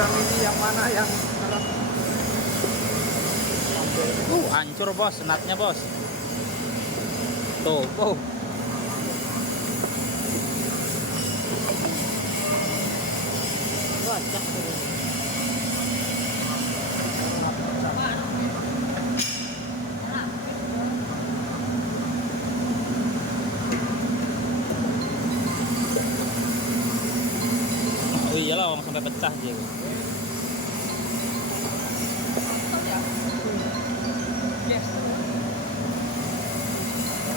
program ini yang mana yang kerap Hancur bos, natnya bos. Tuh, oh. banyak tuh. Oh iyalah, orang sampai pecah dia.